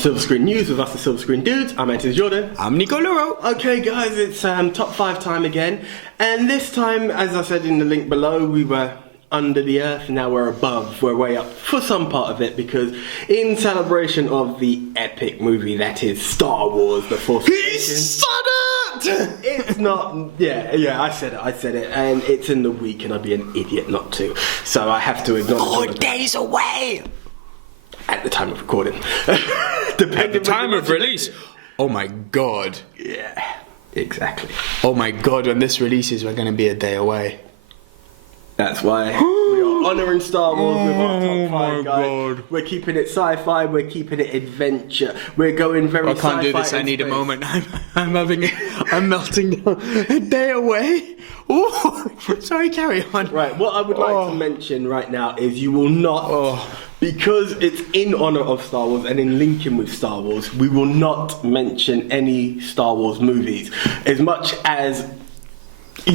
Silver Screen News with us, the Silver Screen Dudes. I'm Anthony Jordan. I'm Nico Luro. Okay, guys, it's top 5 time again. And this time, as I said in the link below, we were under the earth, now we're above. We're way up for some part of it because in celebration of the epic movie that is Star Wars The Force Awakens. It's not, yeah, I said it, and it's in the week and I'd be an idiot not to. So I have to acknowledge 4 days away! At the time of recording. At the time of release. Oh my god. Yeah, exactly. Oh my god, when this releases, we're going to be a day away. That's why we are honouring Star Wars with our top 5, guys. God. We're keeping it sci-fi, we're keeping it adventure. We're going very sci-fi. I can't do this, I need a moment. I'm melting down. A day away? Ooh. Sorry, carry on. Right, what I would like to mention right now is you will not, because it's in honour of Star Wars and in linking with Star Wars, we will not mention any Star Wars movies. As much as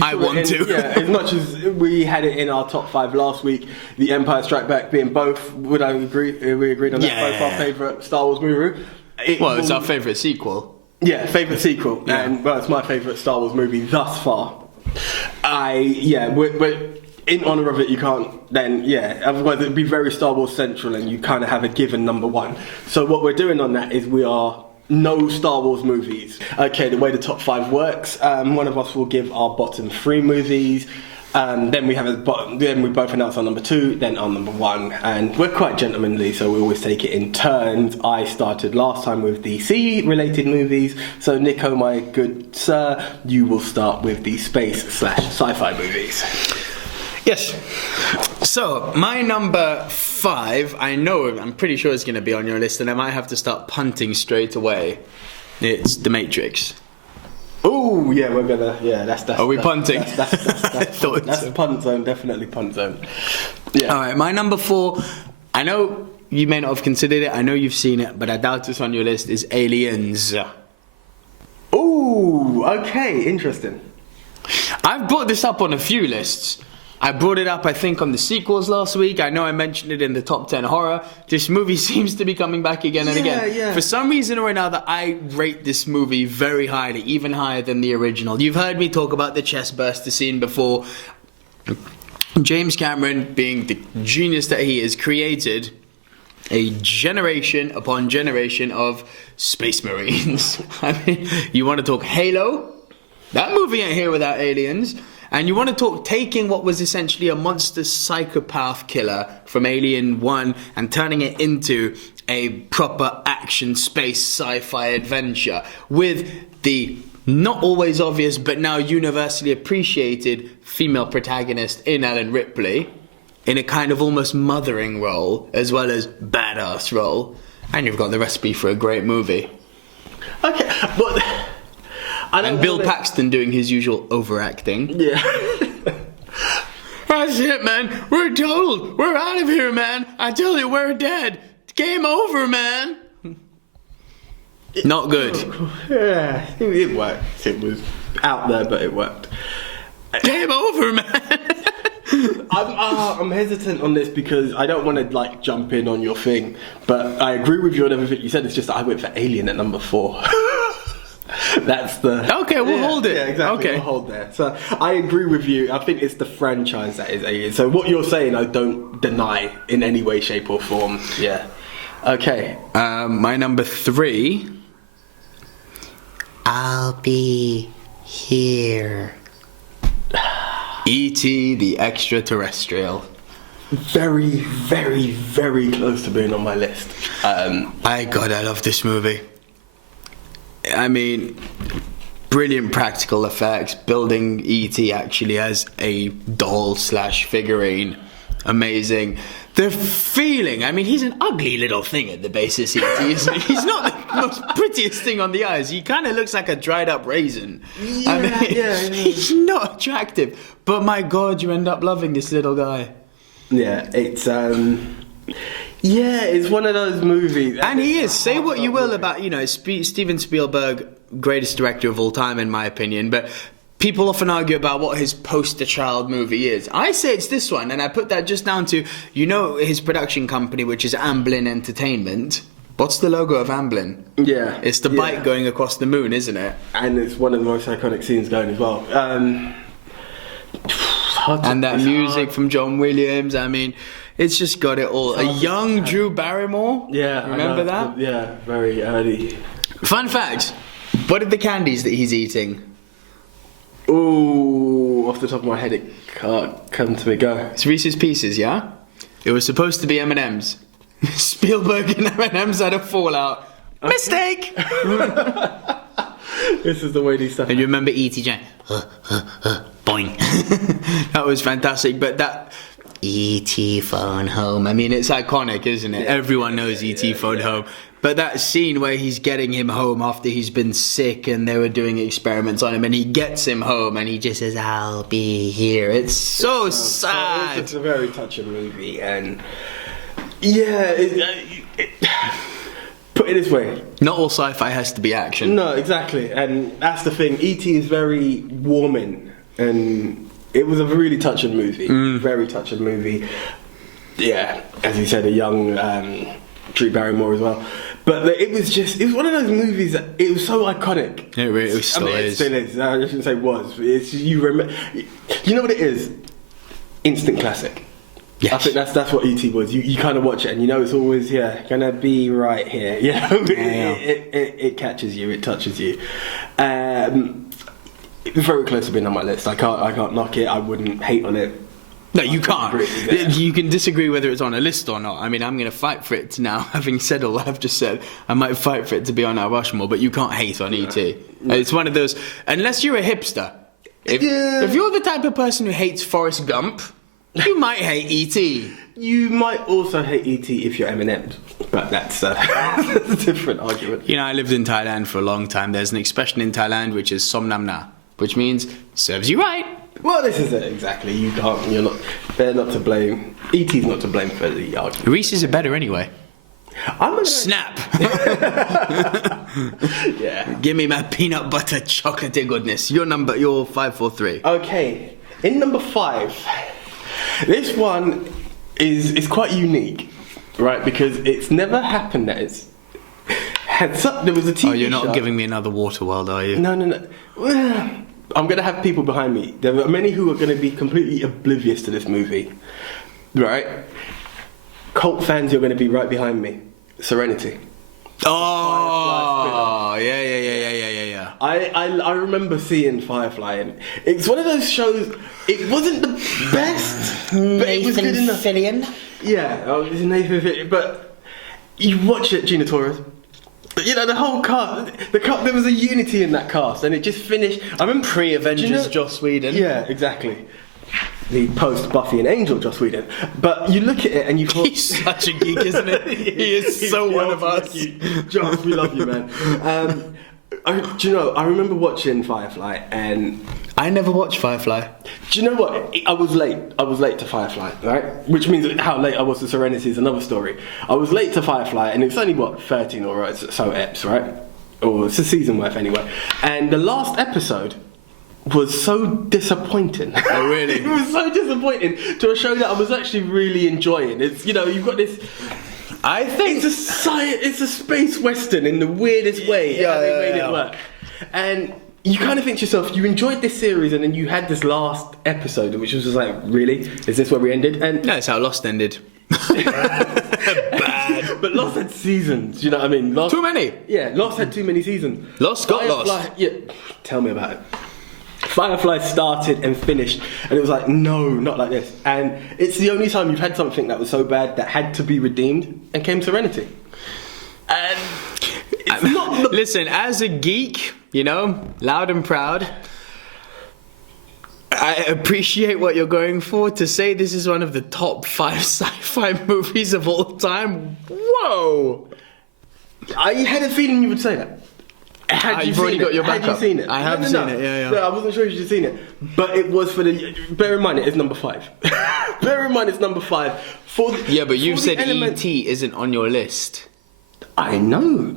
I want to. Yeah, as much as we had it in our top 5 last week, The Empire Strikes Back being both, would I agree? We agreed on that, both our favourite Star Wars movie. It's our favourite sequel. Yeah, favourite sequel. Yeah. And, well, it's my favourite Star Wars movie thus far. We're in honour of it, you can't then, otherwise it'd be very Star Wars central and you kind of have a given number 1. So what we're doing on that is we are no Star Wars movies. Okay, the way the top 5 works, one of us will give our bottom 3 movies, then we have then we both announce our number 2, then our number 1, and we're quite gentlemanly, so we always take it in turns. I started last time with DC related movies, so Nico, my good sir, you will start with the space/sci-fi movies. Yes. So, my number 5, I'm pretty sure it's going to be on your list, and I might have to start punting straight away. It's The Matrix. Oh, yeah, we're gonna, that's Are we punting? That's punt zone, definitely punt zone. Yeah. Alright, my number 4, I know you may not have considered it, I know you've seen it, but I doubt it's on your list, is Aliens. Oh, okay, interesting. I've brought this up on a few lists. I brought it up, I think, on the sequels last week. I know I mentioned it in the top 10 horror. This movie seems to be coming back again and again. Yeah. For some reason or another, I rate this movie very highly, even higher than the original. You've heard me talk about the chest burster scene before. James Cameron, being the genius that he is, created a generation upon generation of space marines. I mean, you want to talk Halo? That movie ain't here without aliens. And you want to talk taking what was essentially a monster psychopath killer from Alien 1 and turning it into a proper action space sci-fi adventure with the not always obvious but now universally appreciated female protagonist in Ellen Ripley in a kind of almost mothering role as well as badass role. And you've got the recipe for a great movie. Okay, but... And Bill Paxton doing his usual overacting. Yeah. That's it, man. We're totaled. We're out of here, man. I tell you, we're dead. Game over, man. Not good. Yeah, it worked. It was out there, but it worked. Game over, man. I'm hesitant on this because I don't want to jump in on your thing, but I agree with you on everything you said. It's just that I went for Alien at number 4. That's the... Okay, we'll hold it. Yeah, exactly, okay. We'll hold there. So, I agree with you. I think it's the franchise that is Alien. So, what you're saying, I don't deny in any way, shape or form. Yeah. Okay. My number 3... I'll be here. E.T. the Extraterrestrial. Very, very, very close to being on my list. I love this movie. I mean, brilliant practical effects, building E.T. actually as a doll/figurine, amazing. The feeling, I mean, he's an ugly little thing at the basis, E.T., isn't he? He's not the most prettiest thing on the eyes. He kind of looks like a dried up raisin. He's not attractive, but my God, you end up loving this little guy. Yeah, it's it's one of those movies. And he is. Say what you will about, Steven Spielberg, greatest director of all time, in my opinion, but people often argue about what his poster child movie is. I say it's this one, and I put that just down to, his production company, which is Amblin Entertainment. What's the logo of Amblin? Yeah. It's the bike going across the moon, isn't it? And it's one of the most iconic scenes going as well. And that music from John Williams, I mean, it's just got it all. A young Drew Barrymore. Yeah. Remember that? Yeah, very early. Fun fact, what are the candies that he's eating? Ooh, off the top of my head, it can't come to me. Go. It's Reese's Pieces, yeah? It was supposed to be M&M's. Spielberg and M&M's had a fallout. Okay. Mistake! This is the way these stuff. And you remember E.T. Jane? Boing. That was fantastic, but that E.T. phone home, I mean, it's iconic, isn't it? Everyone knows E.T. phone home. But that scene where he's getting him home after he's been sick and they were doing experiments on him, and he gets him home and he just says, "I'll be here." It's so sad. It's a very touching movie, and yeah, put it this way. Not all sci-fi has to be action. No, exactly, and that's the thing. E.T. is very warming, and it was a really touching movie. Very touching movie. Yeah, as you said, a young Drew Barrymore as well. But it was one of those movies that it was so iconic. It still is. It still is. I shouldn't say was. It's you remember. You know what it is? Instant classic. Yes. I think that's what E.T. was. You kind of watch it and you know it's always gonna be right here. You know, it catches you, it touches you. It's very close to being on my list. I can't knock it. I wouldn't hate on it. No, you can't. You can disagree whether it's on a list or not. I mean, I'm going to fight for it now. Having said all that I've just said, I might fight for it to be on our Rushmore, but you can't hate on E.T. It's one of those, unless you're a hipster. If you're the type of person who hates Forrest Gump, you might hate E.T. You might also hate E.T. if you're M&M's, but that's a different argument. You know, I lived in Thailand for a long time. There's an expression in Thailand which is som nam na, which means serves you right. Well, this is it, exactly. They're not to blame. E.T.'s not to blame for the argument. Reese's are better anyway. Snap! Yeah. Give me my peanut butter chocolatey goodness. Your 5, 4, 3. Okay, in number 5, this one is quite unique, right? Because it's never happened that there was a TV show. Oh, you're not giving me another Waterworld, are you? No. Well, I'm going to have people behind me. There are many who are going to be completely oblivious to this movie, right? Cult fans, you're going to be right behind me. Serenity. Oh, yeah. I remember seeing Firefly, and it's one of those shows. It wasn't the best, but it was good enough. Fillion. Yeah, it was Nathan Fillion, but you watch it, Gina Torres. You know, the whole cast, there was a unity in that cast, and it just finished. I remember pre-Avengers Joss Whedon. Yeah, exactly. The post-Buffy and Angel Joss Whedon. But you look at it and you thought... He's such a geek, isn't he? He is so one of us. Joss, we love you, man. Do you know, I remember watching Firefly, and... I never watched Firefly. Do you know what? I was late. I was late to Firefly, right? Which means how late I was to Serenity is another story. I was late to Firefly, and it's only, 13 or so eps, right? Or it's a season worth anyway. And the last episode was so disappointing. Oh, really? It was so disappointing to a show that I was actually really enjoying. It's, you've got this... I think it's a space western in the weirdest way. Yeah, they made it work. And you kind of think to yourself, you enjoyed this series, and then you had this last episode, which was just like, really? Is this where we ended? And that's how Lost ended. Bad. But Lost had seasons, you know what I mean? Too many. Yeah, Lost had too many seasons. Lost got lost. Yeah, tell me about it. Firefly started and finished, and it was like, no, not like this. And it's the only time you've had something that was so bad that had to be redeemed, and came Serenity. And it's not listen, as a geek, loud and proud, I appreciate what you're going for. To say this is one of the top 5 sci-fi movies of all time, whoa! I had a feeling you would say that. You've already got your backup. Had you seen it? I have seen it, yeah. No, I wasn't sure if you'd seen it. But it was for the... Bear in mind, it is number 5. Bear in mind, it's number 5. But you've said E.T. isn't on your list. I know.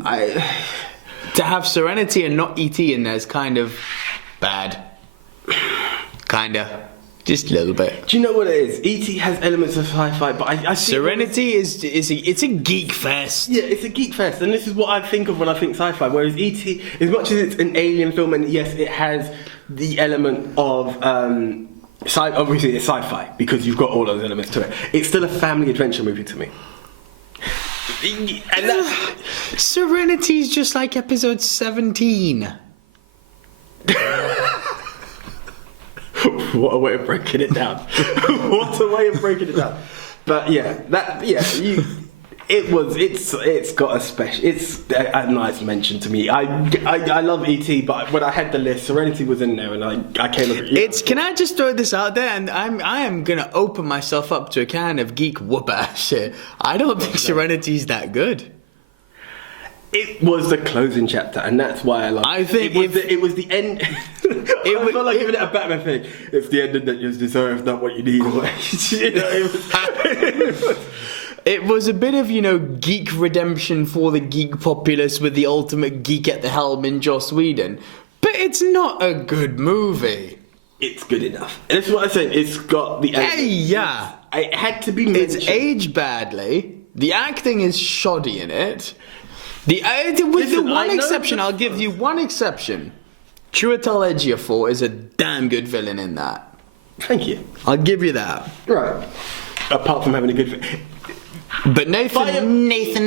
To have Serenity and not E.T. in there is kind of bad. Kinda. Just a little bit. Do you know what it is? E.T. has elements of sci-fi, but I see Serenity it's a geek fest. Yeah, it's a geek fest, and this is what I think of when I think sci-fi. Whereas E.T., as much as it's an alien film, and yes, it has the element of obviously it's sci-fi because you've got all those elements to it. It's still a family adventure movie to me. And Serenity's just like episode 17. What a way of breaking it down. What a way of breaking it down. But it's got a special, it's a nice mention to me. I love E.T., but when I had the list, Serenity was in there, and I came up. Can I just throw this out there? And I am gonna open myself up to a can of geek whoop ass shit. I don't think Serenity's that good. It was the closing chapter, and that's why I love it. I think it was the end. I felt like giving it a Batman thing. It's the ending that you deserve, not what you need. It was a bit of, geek redemption for the geek populace with the ultimate geek at the helm in Joss Whedon. But it's not a good movie. It's good enough. And that's what I said. It's got the... Hey, yeah. It had to be mentioned. It's aged badly. The acting is shoddy in it. I'll give you one exception. Chiwetel Ejiofor is a damn good villain in that. Thank you. I'll give you that. Right. Apart from having a good... But Nathan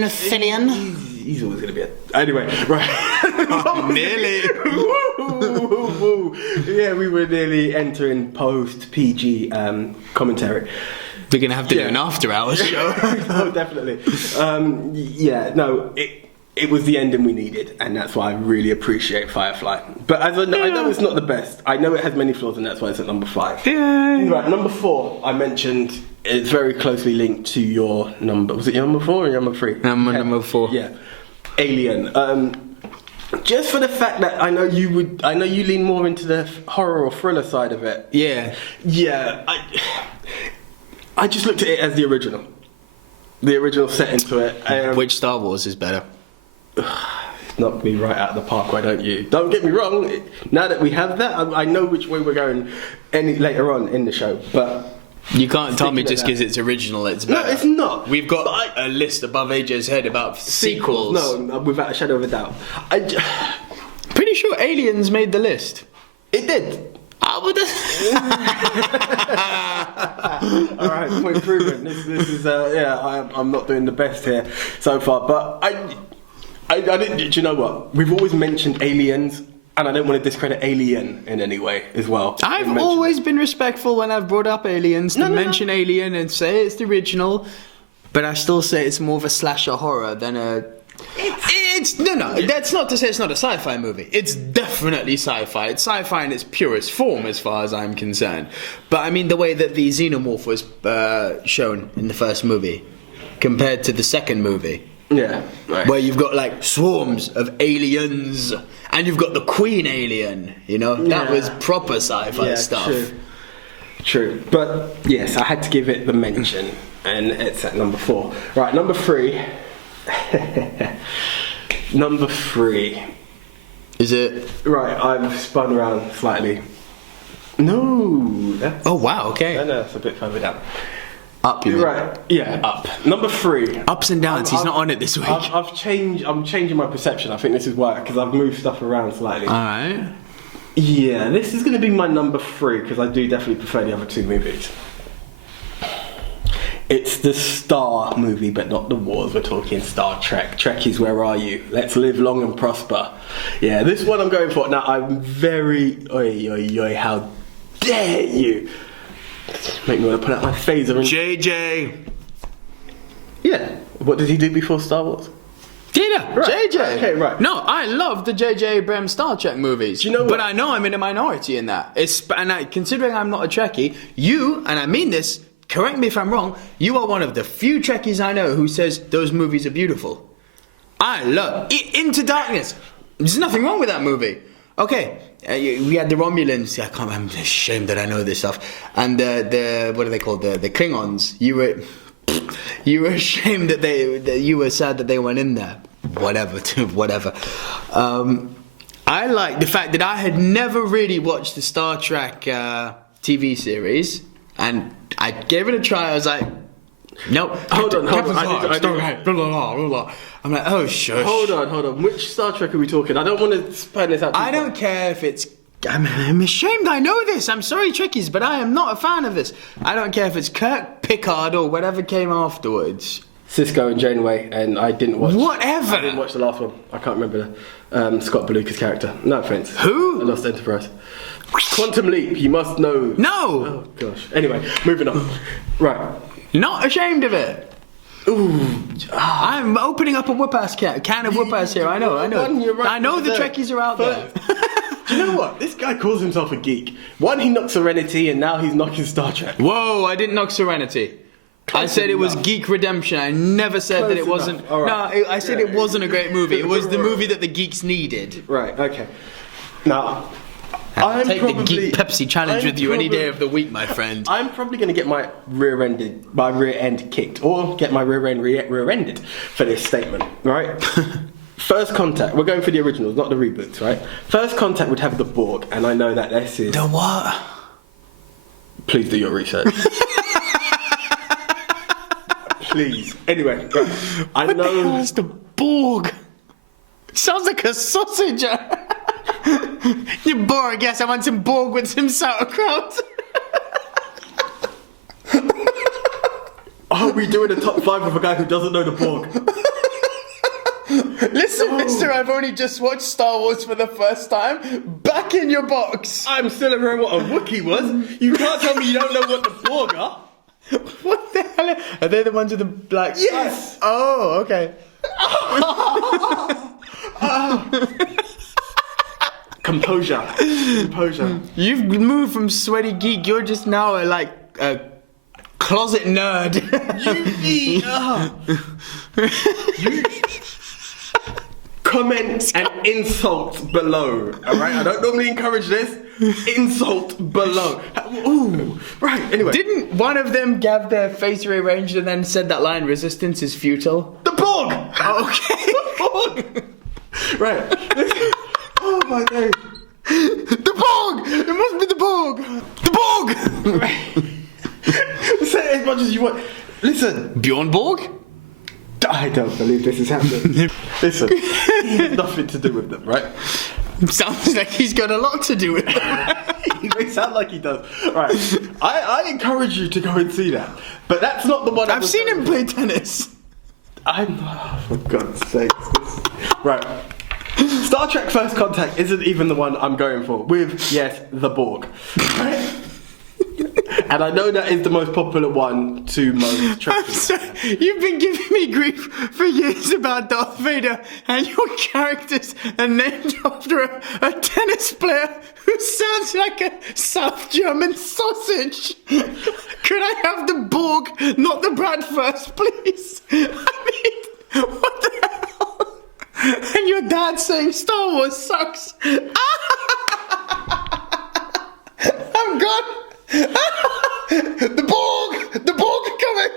Fillion. He's always going to be Anyway, right. Nearly. Yeah, we were nearly entering post-PG commentary. We're going to have to do an after-hours show. Oh, definitely. It was the ending we needed, and that's why I really appreciate Firefly. But I know it's not the best. I know it has many flaws, and that's why it's at number 5. Yeah. Right, number 4, I mentioned, it's very closely linked to your number. Was it your number 4 or your number 3? Number 4. Yeah. Alien. Just for the fact that I know you lean more into the horror or thriller side of it. Yeah. Yeah. I just looked at it as the original. The original setting to it. Which Star Wars is better? Knock me right out of the park, why don't you? Don't get me wrong, now that we have that, I know which way we're going later on in the show, but... You can't tell me just because it's original it's better. No, it's not. We've got a list above AJ's head about sequels. No, without a shadow of a doubt. Pretty sure Aliens made the list. It did. Alright, point proven. This is I'm not doing the best here so far, but I didn't. Do you know what? We've always mentioned aliens, and I don't want to discredit Alien in any way as well. I've always been respectful when I've brought up Aliens to mention Alien and say it's the original, but I still say it's more of a slasher horror than a. That's not to say it's not a sci-fi movie. It's definitely sci-fi. It's sci-fi in its purest form as far as I'm concerned. But I mean the way that the xenomorph was shown in the first movie compared to the second movie. Yeah. Right. Where you've got like swarms of aliens and you've got the queen alien, That was proper sci-fi stuff. True. But yes, I had to give it the mention, and it's at number 4. Right, number 3. Number 3. Is it? Right, I've spun around slightly. No, that's... Oh wow, okay. No, that's a bit further down. Up, you mean? Right, yeah, up. Number 3. Ups and downs, he's not on it this week. I'm changing my perception. I think this is why, because I've moved stuff around slightly. Alright. Yeah, this is going to be my number 3, because I do definitely prefer the other 2 movies. It's the Star movie, but not the Wars. We're talking Star Trek. Trekkies, where are you? Let's live long and prosper. Yeah, this one I'm going for. Now, I'm very... Oi, how dare you? Make me want to put out my phaser and... JJ! Yeah. What did he do before Star Wars? Yeah, right. JJ. Okay, right. No, I love the JJ Abrams Star Trek movies. Do you know what? But I know I'm in a minority in that. Considering I'm not a Trekkie, you, and I mean this, correct me if I'm wrong, you are one of the few Trekkies I know who says those movies are beautiful. I love Into Darkness. There's nothing wrong with that movie. Okay, we had the Romulans. I'm ashamed that I know this stuff. And the what are they called? The Klingons. You were ashamed that you were sad that they went in there. Whatever. I like the fact that I had never really watched the Star Trek TV series, and I gave it a try. I was like, nope. Hold on. I'm like, oh, shush. Hold on. Which Star Trek are we talking? I don't want to spend this out. I don't care if it's... I'm ashamed I know this. I'm sorry, Trekkies, but I am not a fan of this. I don't care if it's Kirk, Picard, or whatever came afterwards. Cisco and Janeway, and I didn't watch... Whatever! I didn't watch the last one. I can't remember Scott Beluga's character. No offense. Who? I Lost Enterprise. Quantum Leap, you must know... No! Oh, gosh. Anyway, moving on. Right. Not ashamed of it. Ooh. I'm opening up a whoop-ass can of whoop-ass here. I know. Right, I know the Trekkies are out there. Do you know what? This guy calls himself a geek. One, he knocked Serenity, and now he's knocking Star Trek. Whoa, I didn't knock Serenity. I said it was Geek Redemption. I never said that it wasn't... Right. No, I said it wasn't a great movie. It was the movie that the geeks needed. Right, okay. Now... I'll take the Geek Pepsi challenge with you any day of the week, my friend. I'm probably going to get my rear end kicked, or get my rear end rear-ended for this statement, right? First Contact, we're going for the originals, not the reboots, right? First Contact would have the Borg, and I know that this is... The what? Please do your research. Please. Anyway, right. What the hell is the Borg? It sounds like a sausage. You Borg, yes, I want some Borg with some sauerkraut. Are we doing a top 5 with a guy who doesn't know the Borg? Listen, mister, I've only just watched Star Wars for the first time. Back in your box. I'm still remembering what a Wookiee was. You can't tell me you don't know what the Borg are. What the hell? Are they the ones with the black... Yes! Oh, okay. Composure. You've moved from sweaty geek. You're just now a closet nerd. You comment and insult below. All right, I don't normally encourage this. Insult below. Ooh, right. Anyway, Didn't one of them have their face rearranged and then said that line, "Resistance is futile"? the Borg. Okay. The Borg. Right. Oh my days. The Borg! It must be the Borg! The Borg! Right. Say it as much as you want. Listen. Bjorn Borg? I don't believe this is happening. Listen. He had nothing to do with them, right? Sounds like he's got a lot to do with it. He may sound like he does. Right. I encourage you to go and see that. But that's not the one I've seen him play tennis. For God's sake. Right. Star Trek First Contact isn't even the one I'm going for. With, yes, the Borg. Right? And I know that is the most popular one to most Trekkies. You've been giving me grief for years about Darth Vader, and your characters are named after a tennis player who sounds like a South German sausage. Could I have the Borg, not the Brad first, please? I mean, what the hell? And your dad saying Star Wars sucks. I'm gone. The Borg coming.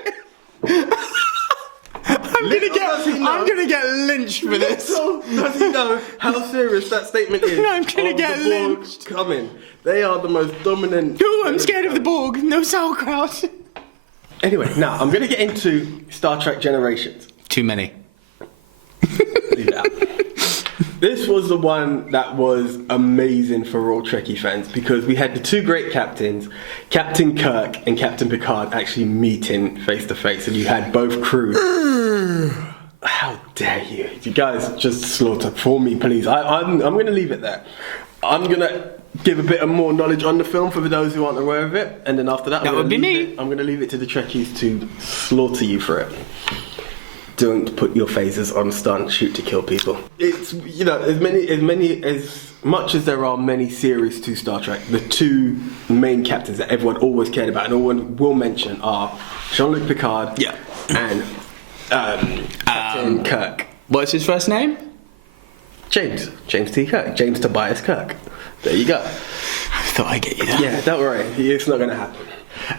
I'm gonna get lynched for this. Does he know how serious that statement is? I'm gonna get the Borg lynched. coming. They are the most dominant. Ooh, I'm scared of the Borg. No sauerkraut. Anyway, now I'm gonna get into Star Trek Generations. Too many. Leave it out. This was the one that was amazing for all Trekkie fans because we had the two great captains, Captain Kirk and Captain Picard, actually meeting face to face, and you had both crews. How dare you? You guys just slaughter for me, please. I'm going to leave it there. I'm going to give a bit of more knowledge on the film for those who aren't aware of it, and then after that, I'm going to leave it to the Trekkies to slaughter you for it. Don't put your phasers on stun, shoot to kill people. It's, you know, as much as there are many series to Star Trek, the two main captains that everyone always cared about and everyone will mention are Jean-Luc Picard and Captain Kirk. What's his first name? James T. Kirk. James Tobias Kirk. There you go. I thought I'd get you there. Yeah, don't worry. It's not going to happen.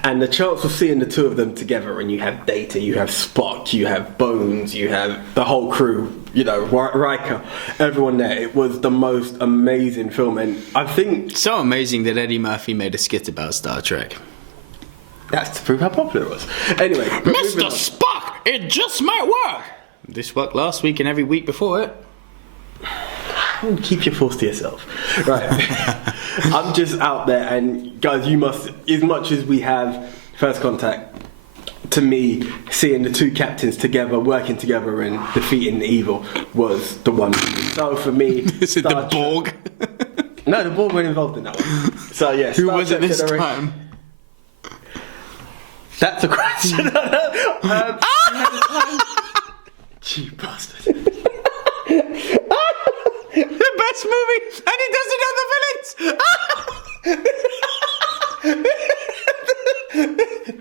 And the chance of seeing the two of them together, and you have Data, you have Spock, you have Bones, you have the whole crew, you know, Riker, everyone there. It was the most amazing film, and I think... So amazing that Eddie Murphy made a skit about Star Trek. That's to prove how popular it was. Anyway, Mr. Spock, it just might work! This worked last week and every week before it. Keep your thoughts to yourself. Right. I'm just out there, and guys, you must, as much as we have First Contact, to me, seeing the two captains together, working together and defeating the evil was the one. So for me... Is it the Borg? No, the Borg weren't involved in that one. So yeah, who was it this time? That's a question. You bastard. The best movie, and he doesn't know the villains.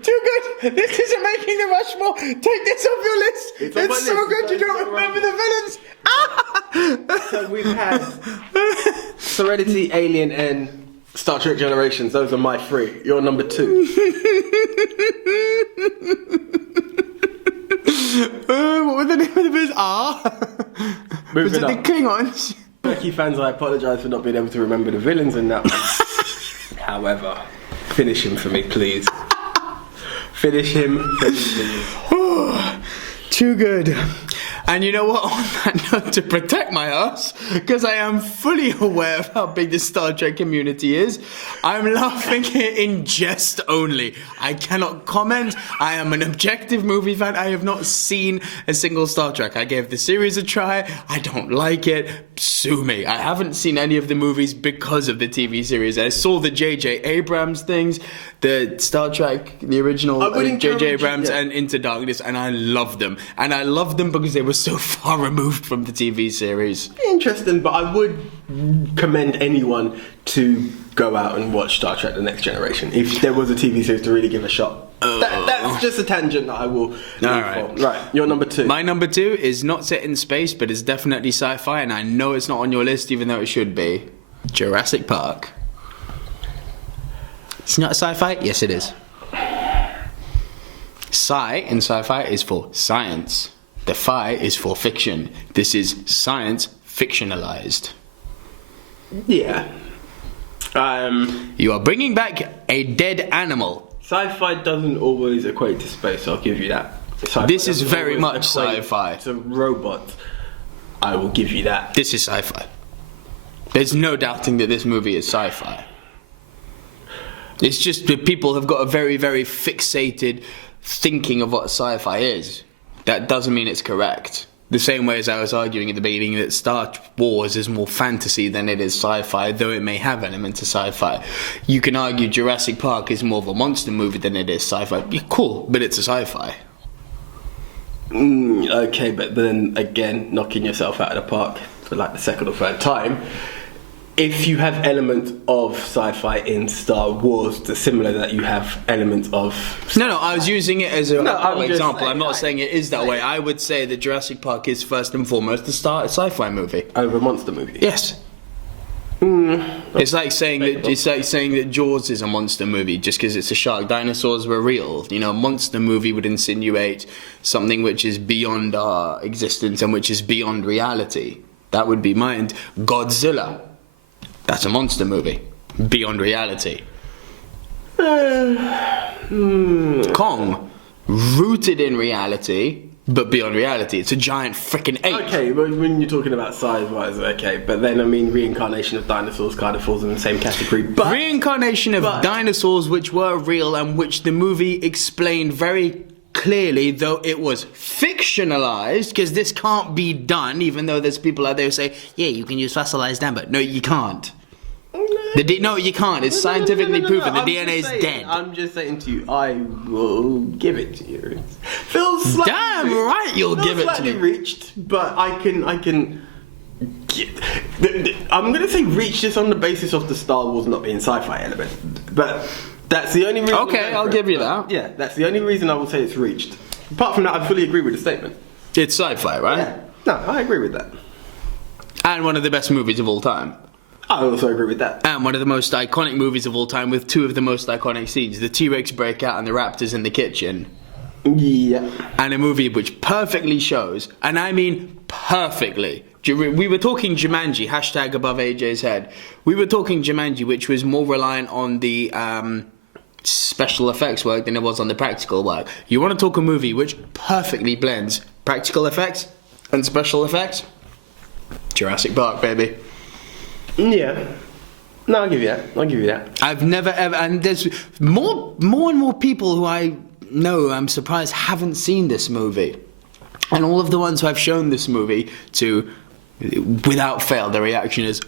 Too good. This isn't making the Rushmore. Take this off your list. It's so good you don't remember the villains. So we've had Serenity, Alien, and Star Trek Generations. Those are my three. You're number 2. What was the name of the villains? Was it the Klingons? Turkey fans, I apologise for not being able to remember the villains in that one. However, finish him for me, please. Finish him for me, please. Too good. And you know what, on that note, to protect my ass, because I am fully aware of how big the Star Trek community is, I'm laughing here in jest only. I cannot comment. I am an objective movie fan. I have not seen a single Star Trek. I gave the series a try. I don't like it. Sue me. I haven't seen any of the movies because of the TV series. I saw the J.J. Abrams things, the Star Trek, the original J.J. Abrams, and Into Darkness, and I loved them. And I loved them because they were so far removed from the TV series. Interesting, but I would commend anyone to go out and watch Star Trek The Next Generation if there was a TV series to really give a shot. That's just a tangent that I will Alright. Right, your number 2. My number 2 is not set in space, but it's definitely sci-fi, and I know it's not on your list even though it should be. Jurassic Park. It's not sci-fi? Yes, it is. Sci in sci-fi is for science. The fi is for fiction. This is science fictionalized. Yeah. You are bringing back a dead animal. Sci-fi doesn't always equate to space, I'll give you that. Sci-fi This is doesn't very always much equate sci-fi. to robots. I will give you that. This is sci-fi. There's no doubting that this movie is sci-fi. It's just that people have got a very, very fixated thinking of what sci-fi is. That doesn't mean it's correct. The same way as I was arguing at the beginning that Star Wars is more fantasy than it is sci-fi, though it may have elements of sci-fi. You can argue Jurassic Park is more of a monster movie than it is sci-fi. Yeah, cool, but it's a sci-fi. Okay, but then again, knocking yourself out of the park for like the second or third time. If you have elements of sci-fi in Star Wars, the similar that you have elements of... No, I was using it as an example. Saying, I'm not saying it is that way. I would say that Jurassic Park is first and foremost a sci-fi movie. Over a monster movie? Yes. It's like saying that Jaws is a monster movie just because it's a shark. Dinosaurs were real. You know, a monster movie would insinuate something which is beyond our existence and which is beyond reality. That would be mine. Godzilla. That's a monster movie. Beyond reality. Kong. Rooted in reality, but beyond reality. It's a giant frickin' ape. Okay, when you're talking about size-wise, okay. But then, I mean, reincarnation of dinosaurs kind of falls in the same category. But reincarnation of dinosaurs which were real and which the movie explained very clearly, though it was fictionalized, because this can't be done, even though there's people out there who say, yeah, you can use fossilized amber. No, you can't. No, you can't. It's scientifically proven. The DNA is dead. I'm just saying to you, I will give it to you. It feels slightly damn right you'll give it to me. Reached, but I can. I'm going to say reached just on the basis of the Star Wars not being sci-fi element, but that's the only reason. Okay, I'll give you that. Yeah, that's the only reason I will say it's reached. Apart from that, I fully agree with the statement. It's sci-fi, right? Yeah. No, I agree with that. And one of the best movies of all time. I also agree with that. And one of the most iconic movies of all time with two of the most iconic scenes. The T-Rex breakout and the raptors in the kitchen. Yeah. And a movie which perfectly shows, and I mean perfectly. We were talking Jumanji, hashtag above AJ's head. We were talking Jumanji, which was more reliant on the special effects work than it was on the practical work. You want to talk a movie which perfectly blends practical effects and special effects? Jurassic Park, baby. Yeah. No, I'll give you that. I've never ever, and there's more and more people who I know, I'm surprised, haven't seen this movie. And all of the ones who I've shown this movie to, without fail, the reaction is,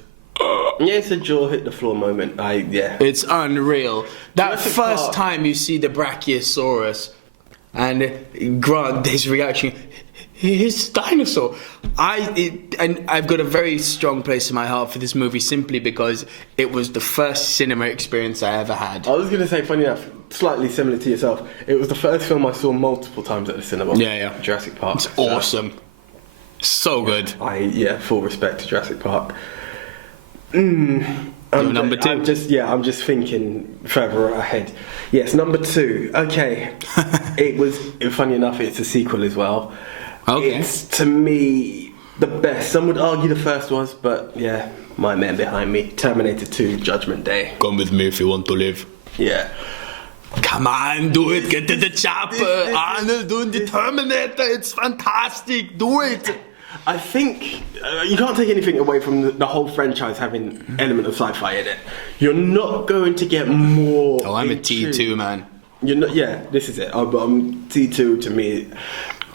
yeah, it's a jaw hit the floor moment. It's unreal. That Jurassic first Park. time you see the Brachiosaurus, and Grant, his reaction, his dinosaur. And I've got a very strong place in my heart for this movie simply because it was the first cinema experience I ever had. I was going to say, funny enough, slightly similar to yourself, it was the first film I saw multiple times at the cinema. Yeah. Jurassic Park. It's awesome. So good. Full respect to Jurassic Park. Number two. I'm just thinking further ahead. Yes, number 2. Okay. It was, funny enough, it's a sequel as well. Okay. It's, to me, the best. Some would argue the first was, but yeah, my man behind me. Terminator 2, Judgment Day. Come with me if you want to live. Yeah. Come on, do it. Get to the chopper. Arnold doing the Terminator. It's fantastic. Do it. I think you can't take anything away from the whole franchise having element of sci-fi in it. You're not going to get more. Oh, I'm a T2 man. You're not. Yeah, this is it. T2 to me,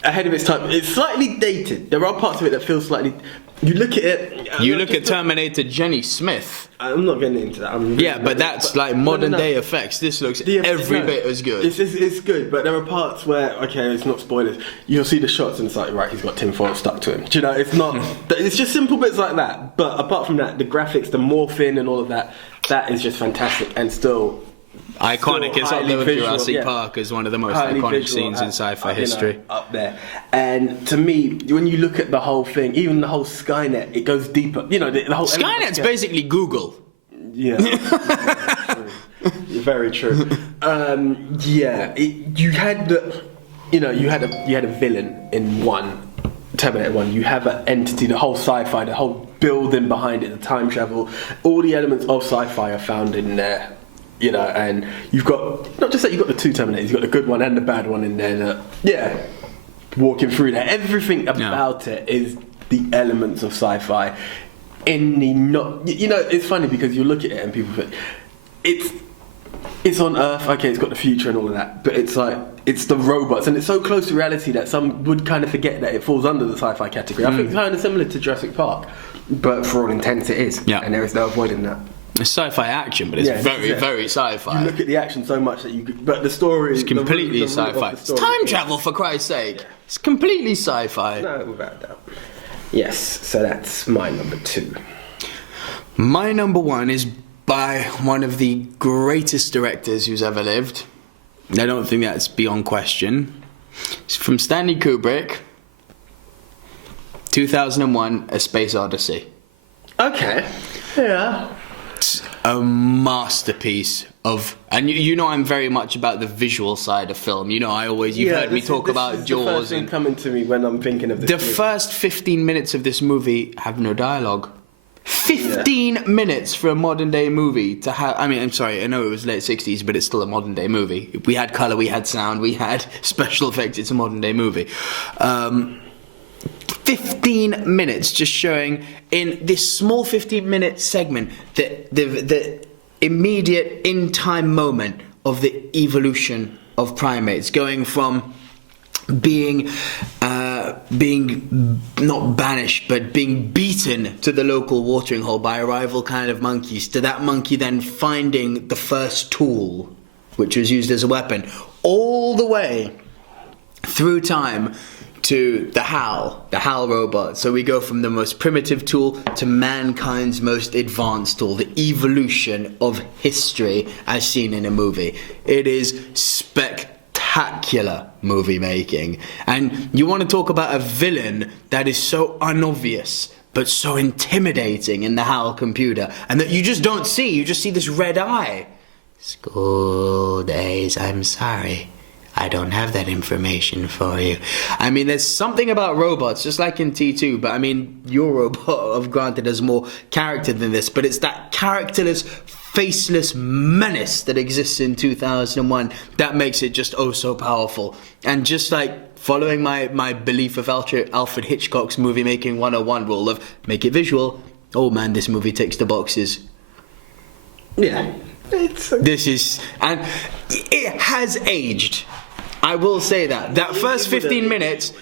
ahead of its time. It's slightly dated. There are parts of it that feel slightly. You look at it. You look at Terminator Jenny Smith. I'm not getting into that. But that's like modern day effects. This looks every bit as good. It's good, but there are parts where, okay, it's not spoilers. You'll see the shots and it's like, right, he's got tinfoil stuck to him. Do you know, it's not. It's just simple bits like that. But apart from that, the graphics, the morphing and all of that, that is just fantastic and still iconic. It's up there with Jurassic Park as one of the most iconic scenes in sci-fi history. Up there. And to me, when you look at the whole thing, even the whole Skynet, it goes deeper. You know, the whole Skynet's basically Google. Yeah. Very true. You had a villain in Terminator 1. You have an entity, the whole sci-fi, the whole building behind it, the time travel, all the elements of sci-fi are found in there. You know, and you've got, not just that, you've got the 2 Terminators, you've got the good one and the bad one in there. Walking through there, everything about it is the elements of sci-fi. It's funny because you look at it and people think it's on Earth, okay, it's got the future and all of that, but it's like, it's the robots, and it's so close to reality that some would kind of forget that it falls under the sci-fi category. I think it's kind of similar to Jurassic Park, but for all intents it is, and there is no avoiding that. It's sci-fi action, but it's very sci-fi. You look at the action so much that but the story... It's completely sci-fi. It's time travel, for Christ's sake. Yeah. It's completely sci-fi. No, without doubt. Yes, so that's my number 2. My number 1 is by one of the greatest directors who's ever lived. I don't think that's beyond question. It's from Stanley Kubrick. 2001, A Space Odyssey. Okay. Yeah. A masterpiece of, and you know I'm very much about the visual side of film. You know, you've heard me talk about Jaws. The first thing coming to me when I'm thinking of this movie. First 15 minutes of this movie have no dialogue. 15 minutes for a modern day movie to have. I mean, I'm sorry, I know it was late 60s, but it's still a modern day movie. We had colour, we had sound, we had special effects. It's a modern day movie. 15 minutes just showing in this small 15-minute segment the immediate in-time moment of the evolution of primates, going from being not banished but being beaten to the local watering hole by a rival kind of monkeys, to that monkey then finding the first tool which was used as a weapon, all the way through time to the HAL robot. So we go from the most primitive tool to mankind's most advanced tool, the evolution of history as seen in a movie. It is spectacular movie making. And you want to talk about a villain that is so unobvious but so intimidating in the HAL computer, and that you just don't see. You just see this red eye. School days, I'm sorry. I don't have that information for you. I mean, there's something about robots, just like in T2, but I mean, your robot, granted, has more character than this, but it's that characterless, faceless menace that exists in 2001 that makes it just oh so powerful. And just like following my belief of Alfred Hitchcock's movie making 101 rule of make it visual, oh man, this movie ticks the boxes. Yeah. This is, and it has aged. I will say that. That first 15 minutes,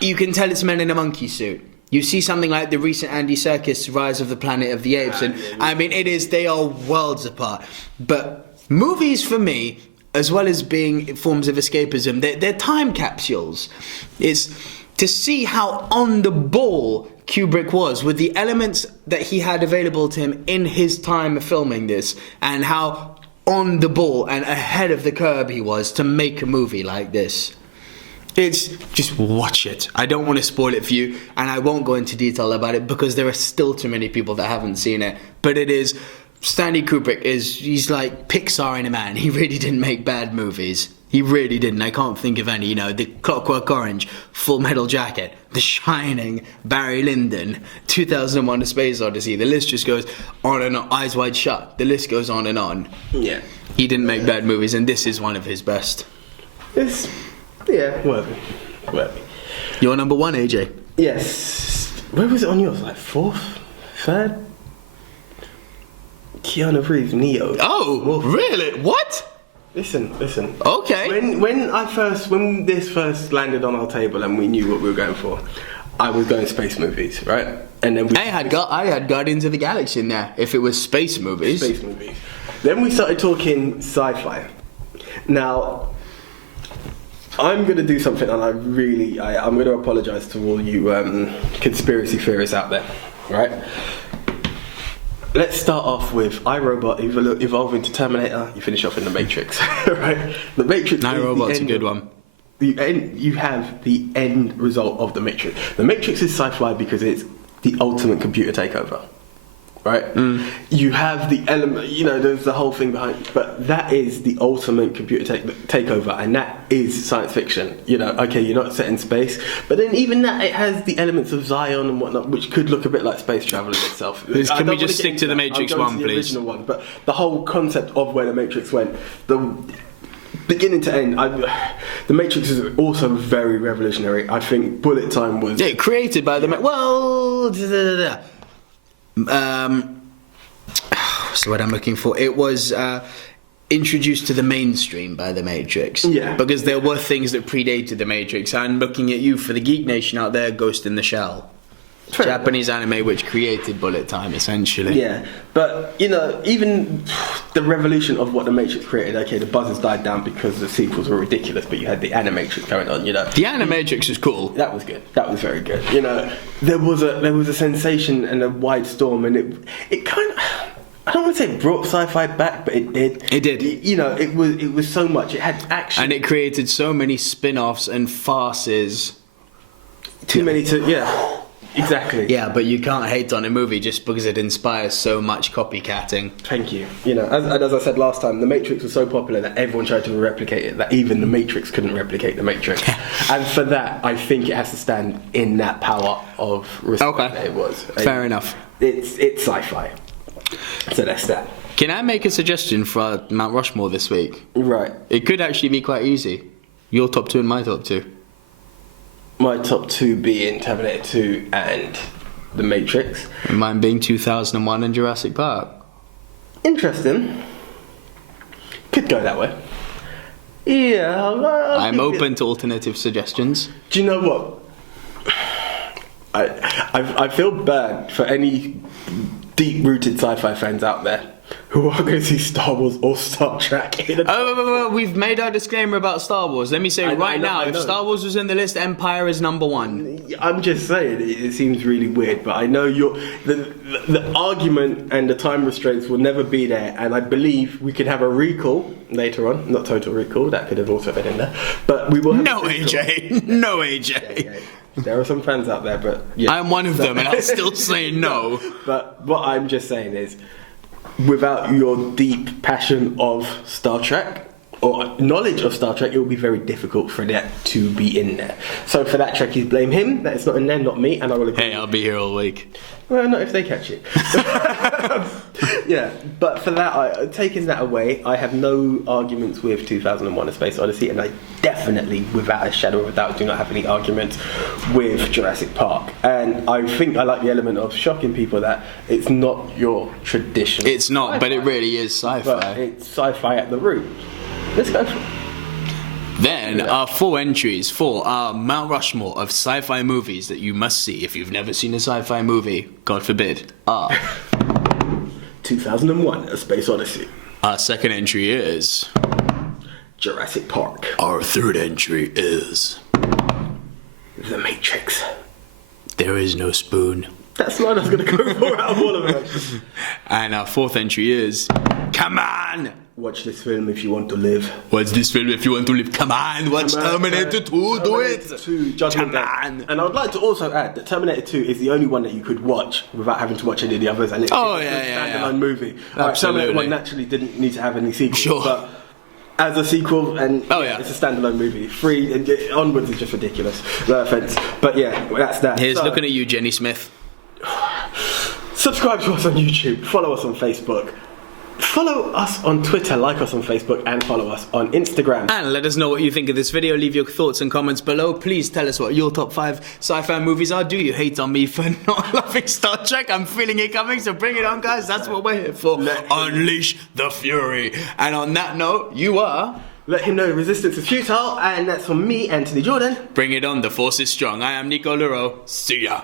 you can tell it's men in a monkey suit. You see something like the recent Andy Serkis Rise of the Planet of the Apes, and I mean, they are worlds apart. But movies for me, as well as being forms of escapism, they're time capsules. It's to see how on the ball Kubrick was with the elements that he had available to him in his time of filming this, and how on the ball and ahead of the curve he was to make a movie like this. It's just watch it. I don't want to spoil it for you, and I won't go into detail about it because there are still too many people that haven't seen it. But it is, Stanley Kubrick he's like Pixar in a man. He really didn't make bad movies. He really didn't. I can't think of any. You know, The Clockwork Orange, Full Metal Jacket, The Shining, Barry Lyndon, 2001: A Space Odyssey. The list just goes on and on. Eyes Wide Shut. The list goes on and on. Yeah. He didn't make bad movies, and this is one of his best. Worthy. Your number one, AJ? Yes. Where was it on yours? Like fourth? Third? Keanu Reeves, Neo. Oh, really? What? Listen. Okay. When this first landed on our table and we knew what we were going for, I was going space movies, right? And then I had Guardians of the Galaxy in there. If it was space movies. Then we started talking sci-fi. Now, I'm going to do something, and I'm going to apologise to all you conspiracy theorists out there, right? Let's start off with iRobot evolve into Terminator. You finish off in The Matrix, right? The Matrix. iRobot's a good one. You have the end result of The Matrix. The Matrix is sci-fi because it's the ultimate computer takeover, right? You have the element, there's the whole thing behind, but that is the ultimate computer takeover, and that is science fiction. Okay, you're not set in space, but then even that, it has the elements of Zion and whatnot, which could look a bit like space travel in itself. Can we just stick to The Matrix one, please? Original one, but the whole concept of where The Matrix went, the beginning to end, The Matrix is also very revolutionary. I think bullet time was created by the what's the word I'm looking for? It was introduced to the mainstream by The Matrix. Yeah. Because there were things that predated The Matrix. I'm looking at you for the Geek Nation out there, Ghost in the Shell. Fair Japanese anime which created bullet time, essentially. Yeah, but even the revolution of what The Matrix created, okay, the buzzers died down because the sequels were ridiculous, but you had the Animatrix going on, The Animatrix is cool. That was good. That was very good. There was a sensation and a wide storm, and it kind of, I don't want to say it brought sci-fi back, but it did. It did. It was so much. It had action, and it created so many spin-offs and farces. Too many to Exactly. Yeah, but you can't hate on a movie just because it inspires so much copycatting. Thank you. As I said last time, The Matrix was so popular that everyone tried to replicate it, that even The Matrix couldn't replicate The Matrix. And for that, I think it has to stand in that power of respect that it was. Fair enough. It's sci-fi. So that's that. Can I make a suggestion for Mount Rushmore this week? Right. It could actually be quite easy. Your top two and my top two. My top two being Terminator 2 and The Matrix. And mine being 2001 and Jurassic Park. Interesting. Could go that way. Yeah. I'm open to alternative suggestions. Do you know what? I feel bad for any deep-rooted sci-fi fans out there who are going to see Star Wars or Star Trek. We've made our disclaimer about Star Wars. Let me say now, if Star Wars was in the list, Empire is number one. I'm just saying, it seems really weird, but I know the argument and the time restraints will never be there, and I believe we could have a recall later on. Not Total Recall, that could have also been in there, but we will have No, AJ. No, AJ. There are some fans out there, but yeah. I'm one of them, and I'll still say no. But what I'm just saying is, without your deep passion of Star Trek or knowledge of Star Trek, it will be very difficult for that to be in there. So for that, Trekkies blame him that it's not in there, not me, and I will agree. Hey, I'll be here all week. Well, not if they catch it. Yeah, but for that, taking that away, I have no arguments with 2001: A Space Odyssey, and I definitely, without a shadow of a doubt, do not have any arguments with Jurassic Park. And I think I like the element of shocking people that it's not your traditional. It's not, sci-fi, but it really is sci-fi. but it's sci-fi at the root. Let's go for it. Then our 4 entries for our Mount Rushmore of sci-fi movies that you must see if you've never seen a sci-fi movie, God forbid, are 2001: A Space Odyssey. our second entry is Jurassic Park. our third entry is The Matrix. There Is No Spoon, That's the line I was going to go for out of all of them, actually. and our fourth entry is Come on! Watch this film if you want to live. What's this film if you want to live? Come on, watch Terminator 2, do it! Terminator 2, Judgment Come Day. on! And I would like to also add that Terminator 2 is the only one that you could watch without having to watch any of the others, and it's a standalone movie. Right, Absolutely. Terminator 1 naturally didn't need to have any sequels, Sure. but as a sequel, and it's a standalone movie. 3 and onwards is just ridiculous. No offense, but yeah, that's that. Here's So, looking at you, Jenny Smith. subscribe to us on YouTube, follow us on Facebook. Follow us on Twitter, like us on Facebook, and follow us on Instagram. And let us know what you think of this video. Leave your thoughts and comments below. Please tell us what your top 5 sci-fi movies are. Do you hate on me for not loving Star Trek? I'm feeling it coming, so bring it on, guys. That's what we're here for. Unleash the fury. And on that note, you are... Let him know resistance is futile, and that's from me, Anthony Jordan. Bring it on. The force is strong. I am Nico Leroux. See ya.